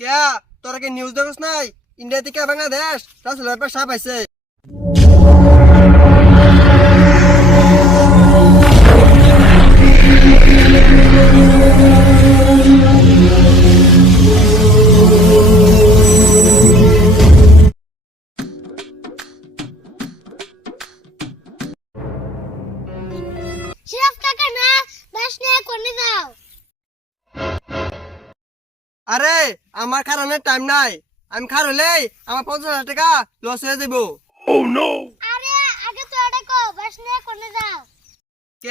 কে? তোরা কি নিউজ দেখছ নাই? ইন্ডিয়া থেকে বাংলাদেশ রাসেল ব্যাপার সাপ আইছে। কাকা না বাস নিয়ে কোনে যাও আরে আমার কারণে টাইম নাই। আমি খার আমার পঞ্চাশ হাজার টাকা লস হয়ে যাব আরে আগে তো এটা কো বাস নিয়ে কোনে যাও? কে?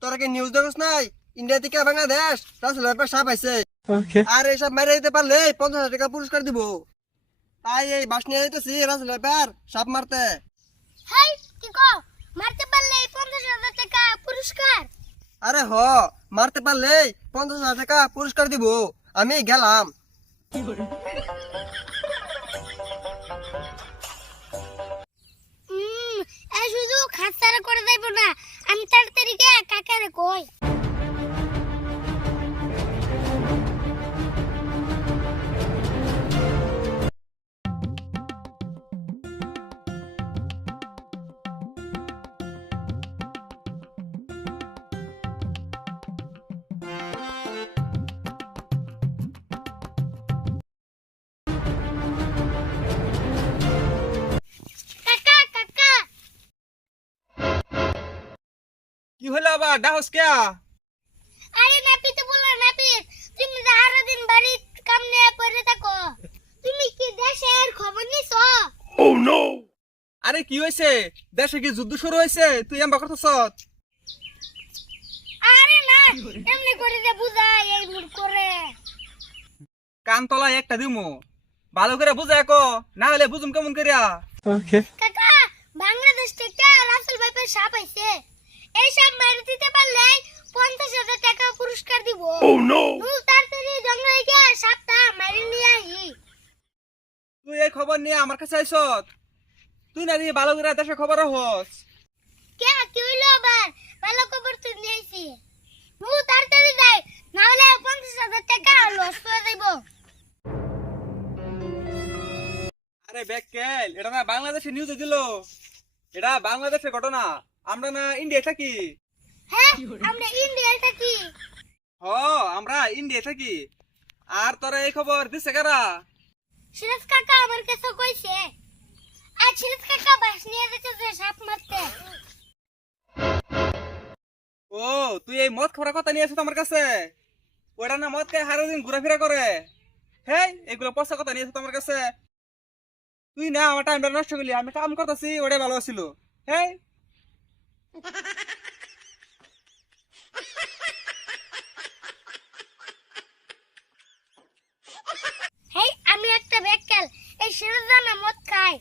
তোরা কি নিউজ দেখছ নাই? ইন্ডিয়া থেকে বাংলাদেশ রাসেল ব্যাপার সাপ আইছে আর এইসব মেরে দিতে পারলে পঞ্চাশ হাজার টাকা পুরস্কার দিব। তাই এই বাস নিয়ে যেতেছি সাপ মারতে। হাই কি কো মারতে পারলে পঞ্চাশ হাজার টাকা পুরস্কার? আরে হ মারতে পারলে পঞ্চাশ হাজার টাকা পুরস্কার দিব। আমি গেলাম। শুধু খাসারা করে দেবো না আমি তাড়াতাড়ি গিয়ে কাকারে কই। আবার ডাহস কে? আরে নাপিতে বলো নাপিত তুমি সারা দিন বাড়ি কাম নিয়ে পড়ে থাকো তুমি কি দেশের খবর নিছো? আরে কি হয়েছে? দেশে কি যুদ্ধ শুরু হয়েছে? তুই এমবা করতেছ? আরে না এমনি করে যে বুঝাই এই মুড করে। কান তলায় একটা দিমু। ভালো করে বুঝায় কো না হলে বুঝুম কেমন করিয়া। কাকা বাংলাদেশ থেকে রাসেল ভাইপের সাপ আইছে। এই সাপ মারি দিতে পারলে পঞ্চাশ হাজার টাকা পুরস্কার দিব। নুল তাড়াতাড়ি জঙ্গলে গিয়ে সাপটা মারি নিয়ে আহি। তুই এই খবর নিয়ে আমার কাছে আইস? তুই না দিয়ে ভালো করে দেশের খবর হস কে কি হইল আবার? ভালো খবর তুই নিয়েছি নুল তাড়াতাড়ি যাই না হলে পঞ্চাশ হাজার টাকা লস করে দেব। আরে এটা না বাংলাদেশে নিউজে দিল। এটা বাংলাদেশের ঘটনা। আমরা না ইন্ডিয়া থাকি। হ্যাঁ আমরা ইন্ডিয়ায় থাকি। হ আমরা ইন্ডিয়া থাকি। আর তোরা এই খবর দিছে কারা? সিরাজ কাকা আমার কাছে কইছে আর সিরাজ কাকা বাস নিয়ে যেতেছে সাপ মারতে। ও তুই এই মদ খাওয়ার কথা নিয়ে আসিস আমার কাছে? ওটা না মদ খাই হারা দিন ঘোরাফেরা করে। হ্যাঁ এগুলো পয়সা কথা নিয়ে আসিস আমার কাছে। তুই না আমার টাইমটা নষ্ট করলি আমি কাম করতেছি ওটাই ভালো ছিল হ্যাঁ হেই আমি একটা বেকাল। এই শিরোদানা মদ খায়।